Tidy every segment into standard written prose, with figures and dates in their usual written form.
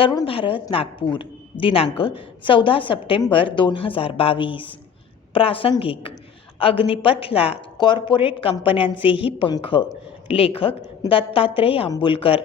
तरुण भारत नागपूर दिनांक 14 सप्टेंबर 2022। प्रासंगिक अग्निपथला कॉर्पोरेट कंपन्यांचेही पंख। लेखक दत्तात्रय आंबुलकर।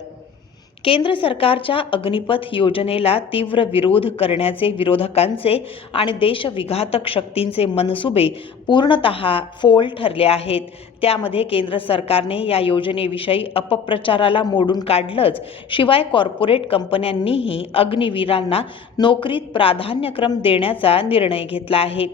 केंद्र सरकारच्या अग्निपथ योजनेला तीव्र विरोध करण्याचे विरोधकांचे आणि देशविघातक शक्तींचे मनसुबे पूर्णतः फोल ठरले आहेत। त्यामध्ये केंद्र सरकारने या योजनेविषयी अपप्रचाराला मोडून काढलंच, शिवाय कॉर्पोरेट कंपन्यांनीही अग्निवीरांना नोकरीत प्राधान्यक्रम देण्याचा निर्णय घेतला आहे।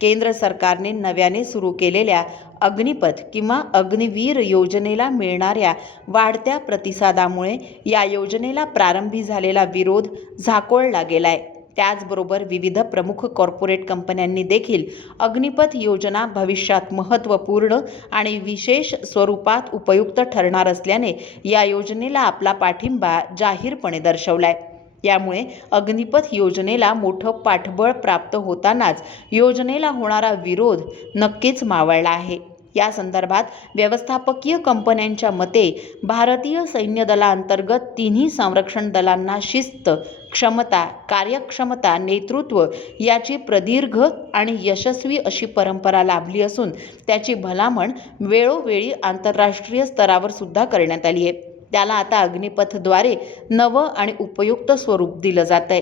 केंद्र सरकारने नव्याने सुरू केलेल्या अग्निपथ किंवा अग्निवीर योजनेला मिळणाऱ्या वाढत्या प्रतिसादामुळे या योजनेला प्रारंभी झालेला विरोध झाकोळला गेलाय। त्याचबरोबर विविध प्रमुख कॉर्पोरेट कंपन्यांनी देखील अग्निपथ योजना भविष्यात महत्त्वपूर्ण आणि विशेष स्वरूपात उपयुक्त ठरणार असल्याने या योजनेला आपला पाठिंबा जाहीरपणे दर्शवलाय। यामुळे अग्निपथ योजनेला मोठं पाठबळ प्राप्त होतानाच योजनेला होणारा विरोध नक्कीच मावळला आहे। या संदर्भात व्यवस्थापकीय कंपन्यांच्या मते भारतीय सैन्य दलाअंतर्गत तिन्ही संरक्षण दलांना शिस्त, क्षमता, कार्यक्षमता, नेतृत्व याची प्रदीर्घ आणि यशस्वी अशी परंपरा लाभली असून त्याची भलामण वेळोवेळी आंतरराष्ट्रीय स्तरावर सुद्धा करण्यात आली आहे। त्याला आता अग्निपथद्वारे नवं आणि उपयुक्त स्वरूप दिलं जातंय।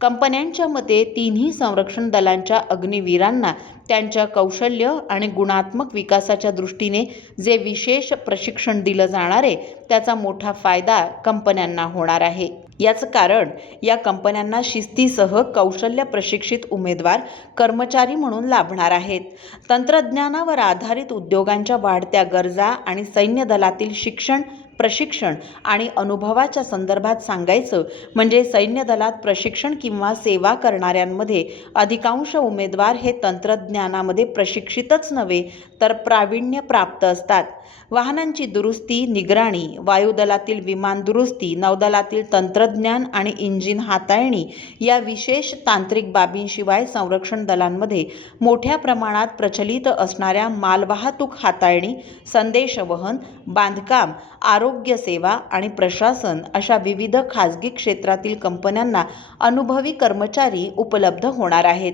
कंपन्यांच्या मते तिन्ही संरक्षण दलांच्या अग्निवीरांना त्यांच्या कौशल्य आणि गुणात्मक विकासाच्या दृष्टीने जे विशेष प्रशिक्षण दिलं जाणार आहे त्याचा मोठा फायदा कंपन्यांना होणार आहे। याचं कारण या कंपन्यांना शिस्तीसह कौशल्य प्रशिक्षित उमेदवार कर्मचारी म्हणून लाभणार आहेत। तंत्रज्ञानावर आधारित उद्योगांच्या वाढत्या गरजा आणि सैन्य दलातील शिक्षण, प्रशिक्षण आणि अनुभवाच्या संदर्भात सांगायचं म्हणजे सैन्य दलात प्रशिक्षण किंवा सेवा करणाऱ्यांमध्ये अधिकांश उमेदवार हे तंत्रज्ञानामध्ये प्रशिक्षितच नव्हे तर प्रावीण्य प्राप्त असतात। वाहनांची दुरुस्ती, निगराणी, वायुदलातील विमान दुरुस्ती, नौदलातील तंत्रज्ञान आणि इंजिन हाताळणी या विशेष तांत्रिक बाबींशिवाय संरक्षण दलांमध्ये मोठ्या प्रमाणात प्रचलित असणाऱ्या मालवाहतूक हाताळणी, संदेशवहन, बांधकाम, आरोग्य सेवा आणि प्रशासन अशा विविध खाजगी क्षेत्रातील कंपन्यांना अनुभवी कर्मचारी उपलब्ध होणार आहेत।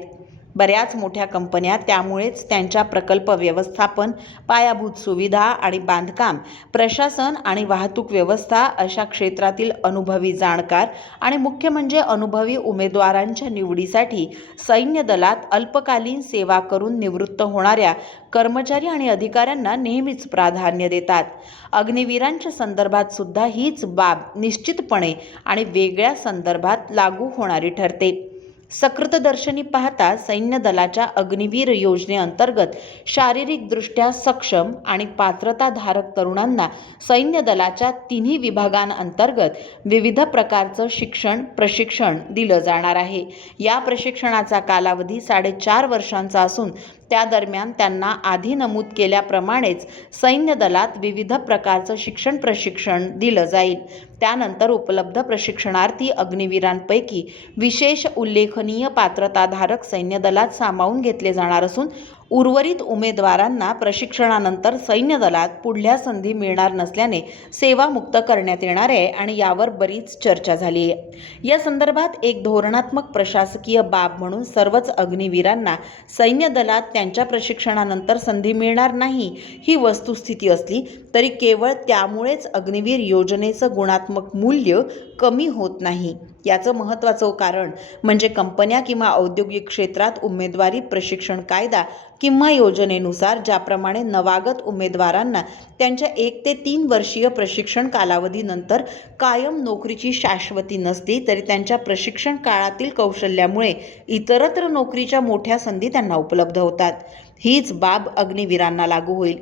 बऱ्याच मोठ्या कंपन्या त्यामुळेच त्यांच्या प्रकल्प व्यवस्थापन, पायाभूत सुविधा आणि बांधकाम, प्रशासन आणि वाहतूक व्यवस्था अशा क्षेत्रातील अनुभवी जाणकार आणि मुख्य म्हणजे अनुभवी उमेदवारांच्या निवडीसाठी सैन्य दलात अल्पकालीन सेवा करून निवृत्त होणाऱ्या कर्मचारी आणि अधिकाऱ्यांना नेहमीच प्राधान्य देतात। अग्निवीरांच्या संदर्भात सुद्धा हीच बाब निश्चितपणे आणि वेगळ्या संदर्भात लागू होणारी ठरते। सकृतदर्शनी पाहता सैन्य दलाच्या अग्निवीर योजनेअंतर्गत शारीरिकदृष्ट्या सक्षम आणि पात्रताधारक तरुणांना सैन्य दलाच्या तिन्ही विभागांअंतर्गत विविध प्रकारचं शिक्षण, प्रशिक्षण दिलं जाणार आहे। या प्रशिक्षणाचा कालावधी 4.5 वर्षांचा असून त्या दरम्यान त्यांना आधी नमूद केल्याप्रमाणेच सैन्य दलात विविध प्रकारचं शिक्षण, प्रशिक्षण दिलं जाईल। त्यानंतर उपलब्ध प्रशिक्षणार्थी अग्निवीरांपैकी विशेष उल्लेखनीय पात्रताधारक सैन्य दलात सामावून घेतले जाणार असून उर्वरित उमेदवारांना प्रशिक्षणानंतर सैन्य दलात पुढल्या संधी मिळणार नसल्याने सेवामुक्त करण्यात येणार आहे आणि यावर बरीच चर्चा झाली आहे। या संदर्भात एक धोरणात्मक प्रशासकीय बाब म्हणून सर्वच अग्निवीरांना सैन्य दलात त्यांच्या प्रशिक्षणानंतर संधी मिळणार नाही ही वस्तुस्थिती असली तरी केवळ त्यामुळेच अग्निवीर योजनेचं गुणात्मक मूल्य कमी होत नाही। याचं महत्त्वाचं कारण म्हणजे कंपन्या किंवा औद्योगिक क्षेत्रात उमेदवारी प्रशिक्षण कायदा किंवा योजनेनुसार ज्याप्रमाणे नवागत उमेदवारांना त्यांच्या 1 ते 3 वर्षीय प्रशिक्षण कालावधीनंतर कायम नोकरीची शाश्वती नसली तरी त्यांच्या प्रशिक्षण काळातील कौशल्यामुळे इतरत्र नोकरीच्या मोठ्या संधी त्यांना उपलब्ध होतात। हीच बाब अग्निवीरांना लागू होईल।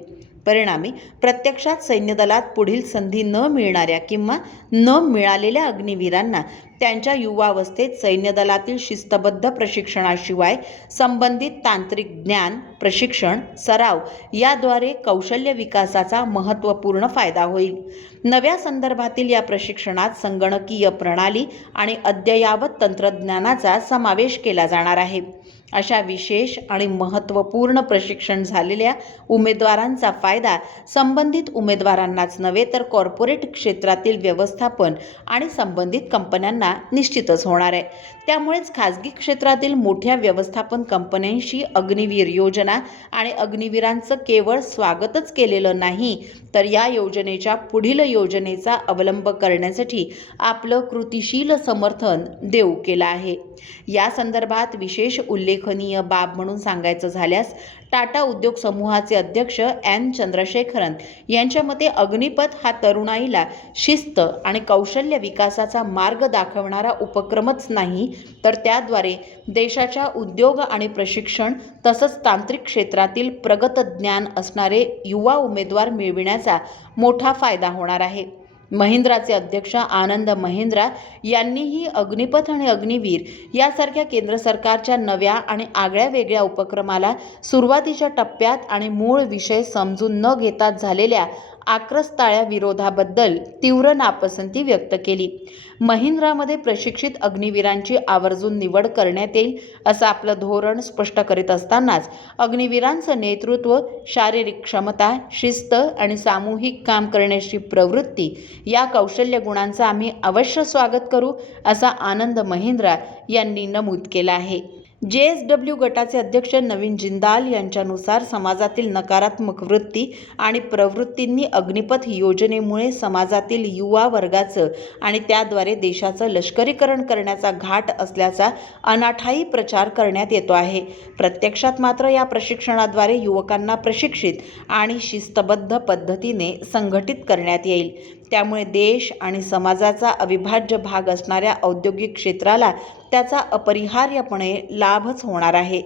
परिणामी प्रत्यक्षात सैन्य दलात पुढील संधी न मिळणाऱ्या किंवा न मिळालेल्या अग्निवीरांना त्यांच्या युवावस्थेत सैन्य दलातील शिस्तबद्ध प्रशिक्षणाशिवाय संबंधित तांत्रिक ज्ञान, प्रशिक्षण, सराव याद्वारे कौशल्य विकासाचा महत्त्वपूर्ण फायदा होईल। नव्या संदर्भातील या प्रशिक्षणात संगणकीय प्रणाली आणि अद्ययावत तंत्रज्ञानाचा समावेश केला जाणार आहे। अशा विशेष आणि महत्त्वपूर्ण प्रशिक्षण झालेल्या उमेदवारांचा फायदा संबंधित उमेदवारांनाच नव्हे तर कॉर्पोरेट क्षेत्रातील व्यवस्थापन आणि संबंधित कंपन्यांना निश्चितच होणार आहे। त्यामुळेच खाजगी क्षेत्रातील मोठ्या व्यवस्थापन कंपन्यांशी अग्निवीर योजना आणि अग्निवीरांचं केवळ स्वागतच केलेलं नाही, तर या योजनेच्या पुढील योजनेचा अवलंब करण्यासाठी आपलं कृतिशील समर्थन देऊ केलं आहे। या संदर्भात विशेष उल्लेखनीय बाब म्हणून सांगायचं झाल्यास टाटा उद्योग समूहाचे अध्यक्ष एन चंद्रशेखरन यांच्या मते अग्निपथ हा तरुणाईला शिस्त आणि कौशल्य विकासाचा मार्ग दाखवणारा उपक्रमच नाही, तर त्याद्वारे देशाच्या उद्योग आणि प्रशिक्षण तसंच तांत्रिक क्षेत्रातील प्रगत ज्ञान असणारे युवा उमेदवार मिळविण्याचा मोठा फायदा होणार आहे। महिंद्राचे अध्यक्ष आनंद महिंद्रा यांनीही अग्निपथ आणि अग्निवीर यासारख्या केंद्र सरकारच्या नव्या आणि आगळ्या वेगळ्या उपक्रमाला सुरुवातीच्या टप्प्यात आणि मूळ विषय समजून न घेता झालेल्या आक्रस्ताळ्या विरोधाबद्दल तीव्र नापसंती व्यक्त केली। महिंद्रामध्ये प्रशिक्षित अग्निवीरांची आवर्जून निवड करण्यात येईल असं आपलं धोरण स्पष्ट करीत असतानाच अग्निवीरांचं नेतृत्व, शारीरिक क्षमता, शिस्त आणि सामूहिक काम करण्याची प्रवृत्ती या कौशल्य गुणांचं आम्ही अवश्य स्वागत करू असा आनंद महिंद्रा यांनी नमूद केला आहे। JSW गटाचे अध्यक्ष नवीन जिंदाल यांच्यानुसार समाजातील नकारात्मक वृत्ती आणि प्रवृत्तींनी अग्निपथ योजनेमुळे समाजातील युवा वर्गाचं आणि त्याद्वारे देशाचं लष्करीकरण करण्याचा घाट असल्याचा अनाठायी प्रचार करण्यात येतो आहे। प्रत्यक्षात मात्र या प्रशिक्षणाद्वारे युवकांना प्रशिक्षित आणि शिस्तबद्ध पद्धतीने संघटित करण्यात येईल। त्यामुळे देश आणि समाजाचा अविभाज्य भाग असणाऱ्या औद्योगिक क्षेत्राला त्याचा अपरिहार्यपणे लाभच होणार आहे।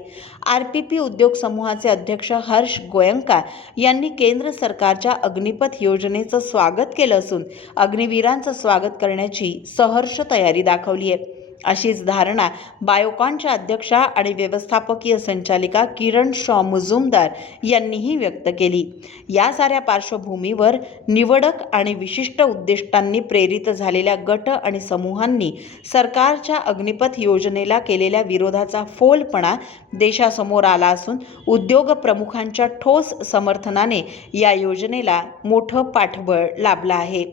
RPP उद्योग समूहाचे अध्यक्ष हर्ष गोयंका यांनी केंद्र सरकारच्या अग्निपथ योजनेचं स्वागत केलं असून अग्निवीरांचं स्वागत करण्याची सहर्ष तयारी दाखवली आहे। अशीच धारणा बायोकॉनच्या अध्यक्षा आणि व्यवस्थापकीय संचालिका किरण शॉ मुजुमदार यांनीही व्यक्त केली। या साऱ्या पार्श्वभूमीवर निवडक आणि विशिष्ट उद्दिष्टांनी प्रेरित झालेल्या गट आणि समूहांनी सरकारच्या अग्निपथ योजनेला केलेल्या विरोधाचा फोलपणा देशासमोर आला असून उद्योग प्रमुखांच्या ठोस समर्थनाने या योजनेला मोठं पाठबळ लाभलं आहे।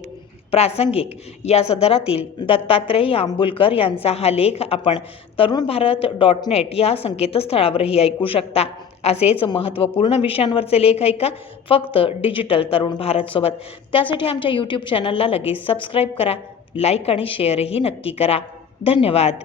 प्रासंगिक या सदरातील दत्तात्रेय आंबुलकर यांचा हा लेख आपण tarunbharat.net या संकेतस्थळावरही ऐकू शकता। असेच महत्त्वपूर्ण विषयांवरचे लेख ऐका फक्त डिजिटल तरुण भारत सोबत। त्यासाठी आमच्या YouTube चॅनलला लगेच सबस्क्राईब करा, लाईक आणि शेअरही नक्की करा। धन्यवाद।